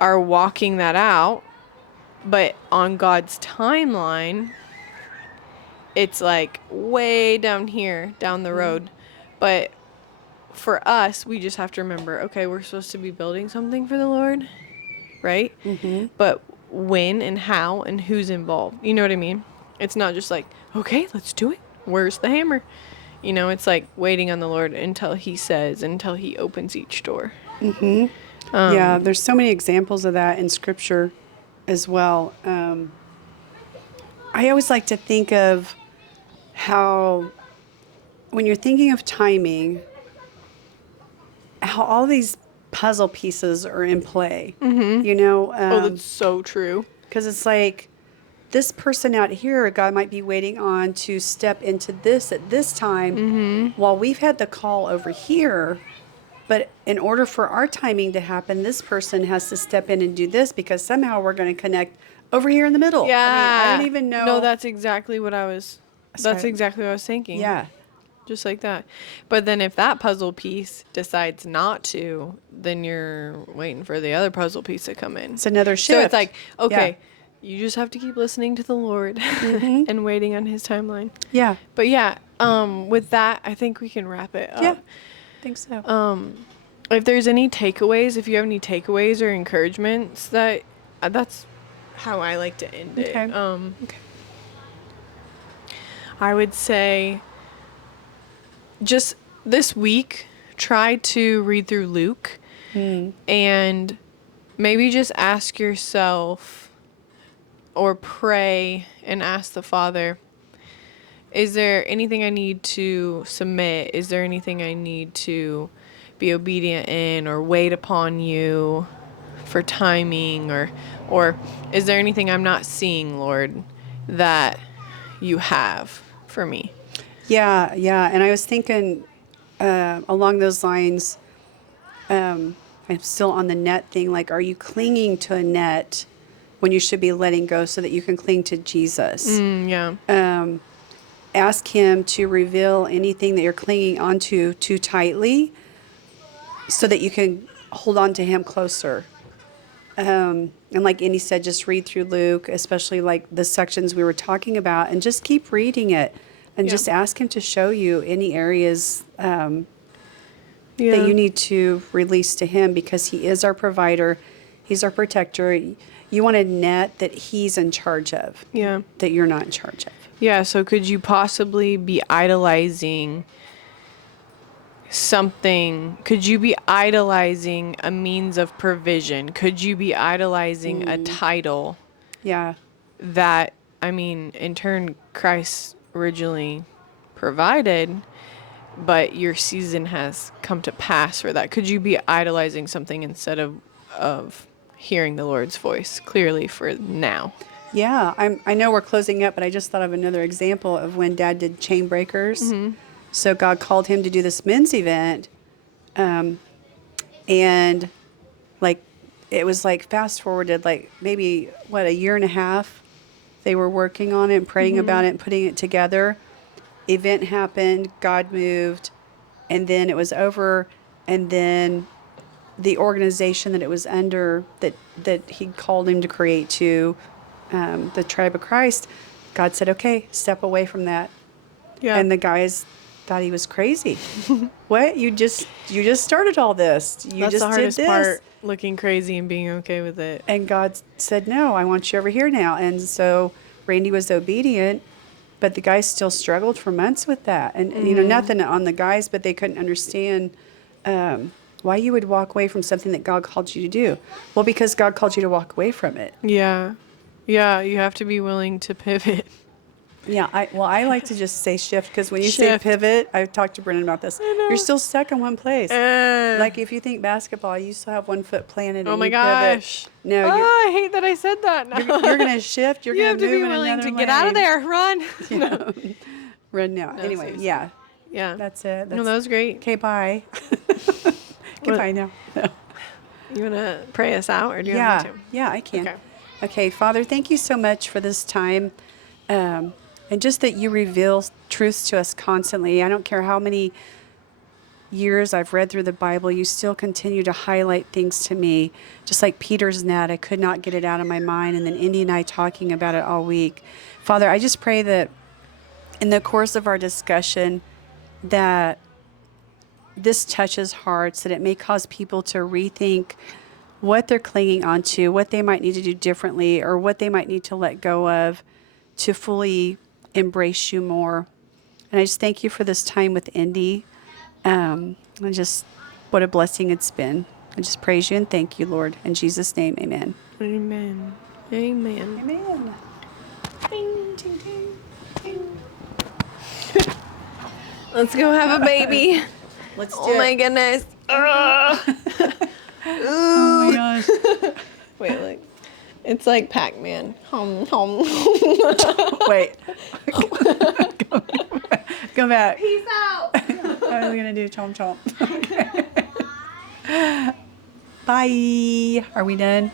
are walking that out, but on God's timeline it's like way down here down the road. But for us, we just have to remember, okay, we're supposed to be building something for the Lord, right? But when and how and who's involved. You know what I mean? It's not just like, okay, let's do it. Where's the hammer? You know, it's like waiting on the Lord until he says, until he opens each door. Yeah, there's so many examples of that in Scripture as well. I always like to think of how, when you're thinking of timing, how all these puzzle pieces are in play. You know, Oh, that's so true. because it's like this person out here, God might be waiting on to step into this at this time, while we've had the call over here. But in order for our timing to happen, this person has to step in and do this because somehow we're going to connect over here in the middle. Yeah. I mean, I don't even know. No, that's exactly what I was. That's Sorry. exactly what I was thinking. Yeah. Just like that. But then if that puzzle piece decides not to, then you're waiting for the other puzzle piece to come in. It's another shift. So it's like, okay, you just have to keep listening to the Lord and waiting on his timeline. Yeah. But yeah, with that, I think we can wrap it up. Yeah. I think so. If there's any takeaways, if you have any takeaways or encouragements, that's how I like to end it. Okay. Okay. I would say just this week, try to read through Luke and maybe just ask yourself or pray and ask the Father, is there anything I need to submit? Is there anything I need to be obedient in or wait upon you for timing? Or is there anything I'm not seeing, Lord, that you have for me? Yeah, yeah. And I was thinking along those lines, I'm still on the net thing. Like, are you clinging to a net when you should be letting go so that you can cling to Jesus? Yeah. Ask him to reveal anything that you're clinging onto too tightly so that you can hold on to him closer. And like Andy said, just read through Luke, especially like the sections we were talking about, and just keep reading it. and Yeah. just ask him to show you any areas Yeah. that you need to release to him, because he is our provider. He's our protector. You want a net that he's in charge of, Yeah. that you're not in charge of. Yeah, so could you possibly be idolizing something? Could you be idolizing a means of provision? Could you be idolizing a title Yeah. that, I mean, in turn, Christ originally provided, but your season has come to pass for that? Could you be idolizing something instead of hearing the Lord's voice clearly for now? Yeah, I know we're closing up, but I just thought of another example of when Dad did Chain Breakers. So God called him to do this men's event, and like it was like fast forwarded, like maybe what, a year and a half. They were working on it and praying about it and putting it together. Event happened, God moved, and then it was over, and then the organization that it was under, that he called him to create, to the Tribe of Christ, God said, okay, step away from that. Yeah. And the guys thought he was crazy. What? You just started all this. You That's just the hardest did this. part, looking crazy and being okay with it. And God said, no, I want you over here now. And so Randy was obedient, but the guys still struggled for months with that. And, you know, nothing on the guys, but they couldn't understand why you would walk away from something that God called you to do. Well, because God called you to walk away from it. Yeah. Yeah, you have to be willing to pivot. Yeah, I like to just say shift, because when you say Shift. pivot, I've talked to Brennan about this. know. You're still stuck in one place. Like if you think basketball, you still have one foot planted. Oh and my you pivot. gosh. No, Oh, you're, I hate that I said that. No. you're going to shift. You're You going have to to move be in willing another to get out of lane. there. Run. No. Run now. Anyway, seriously. yeah, Yeah. that's it. No, that was great. Okay, bye. Goodbye now. No. You want to pray us out, or do you Yeah, want me yeah, I can. Okay. Okay, Father, thank you so much for this time, and just that you reveal truths to us constantly. I don't care how many years I've read through the Bible, you still continue to highlight things to me, just like Peter's net. I could not get it out of my mind, and then Indy and I talking about it all week. Father, I just pray that in the course of our discussion, that this touches hearts, that it may cause people to rethink what they're clinging onto, what they might need to do differently, or what they might need to let go of to fully embrace you more. And I just thank you for this time with Indy. And just what a blessing it's been. I just praise you and thank you, Lord. In Jesus' name, amen. to? Amen. Amen. Amen. Ding, ding, ding, ding. Let's go have a baby. Let's do Oh my it. goodness. Oh my gosh. Wait, look. It's like Pac-Man. Hum, hum. Wait. Go back. Peace out. I was going to do chomp chomp. Bye. Are we done?